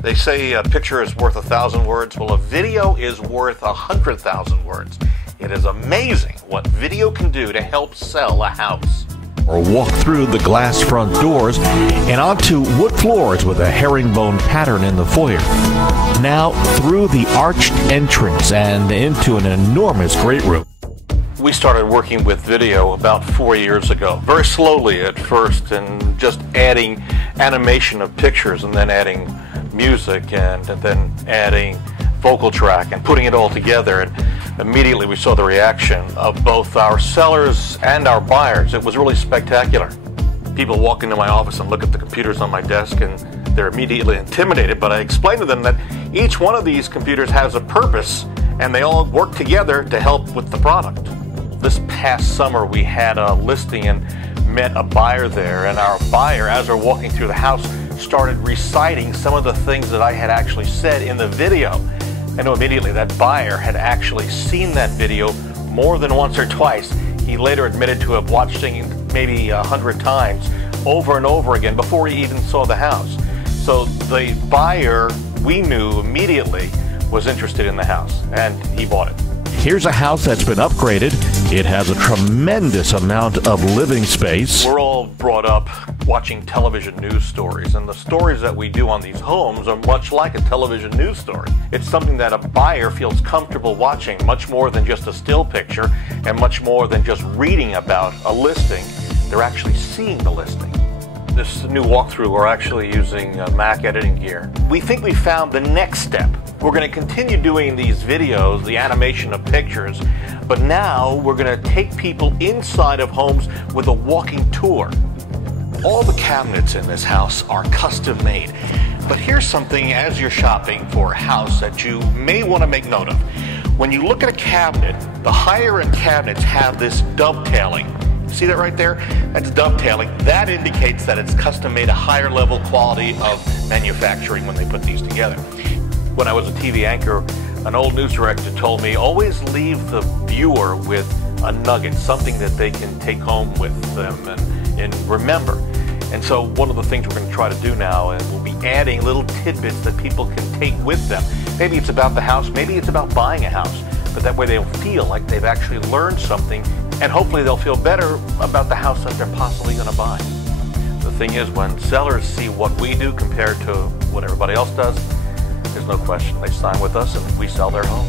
They say a picture is worth 1,000 words. Well, a video is worth 100,000 words. It is amazing what video can do to help sell a house. Or walk through the glass front doors and onto wood floors with a herringbone pattern in the foyer. Now through the arched entrance and into an enormous great room. We started working with video about 4 years ago. Very slowly at first, and just adding animation of pictures and then adding music and then adding vocal track and putting it all together. And immediately we saw the reaction of both our sellers and our buyers. It was really spectacular. People walk into my office and look at the computers on my desk and they're immediately intimidated, but I explained to them that each one of these computers has a purpose and they all work together to help with the product. This past summer we had a listing and met a buyer there, and our buyer, as we're walking through the house, started reciting some of the things that I had actually said in the video. I know immediately that buyer had actually seen that video more than once or twice. He later admitted to have watched it maybe 100 times over and over again before he even saw the house. So the buyer, we knew immediately, was interested in the house, and he bought it. Here's a house that's been upgraded. It has a tremendous amount of living space. We're all brought up watching television news stories, and the stories that we do on these homes are much like a television news story. It's something that a buyer feels comfortable watching, much more than just a still picture and much more than just reading about a listing. They're actually seeing the listing. This new walkthrough, we're actually using Mac editing gear. We think we found the next step. We're going to continue doing these videos, the animation of pictures, but now we're going to take people inside of homes with a walking tour. All the cabinets in this house are custom made, but here's something as you're shopping for a house that you may want to make note of. When you look at a cabinet, the higher end cabinets have this dovetailing. See that right there? That's dovetailing. That indicates that it's custom made, a higher level quality of manufacturing when they put these together. When I was a TV anchor, an old news director told me, always leave the viewer with a nugget, something that they can take home with them and remember. And so one of the things we're going to try to do now is we'll be adding little tidbits that people can take with them. Maybe it's about the house, maybe it's about buying a house, but that way they'll feel like they've actually learned something, and hopefully they'll feel better about the house that they're possibly going to buy. The thing is, when sellers see what we do compared to what everybody else does, there's no question they sign with us and we sell their home.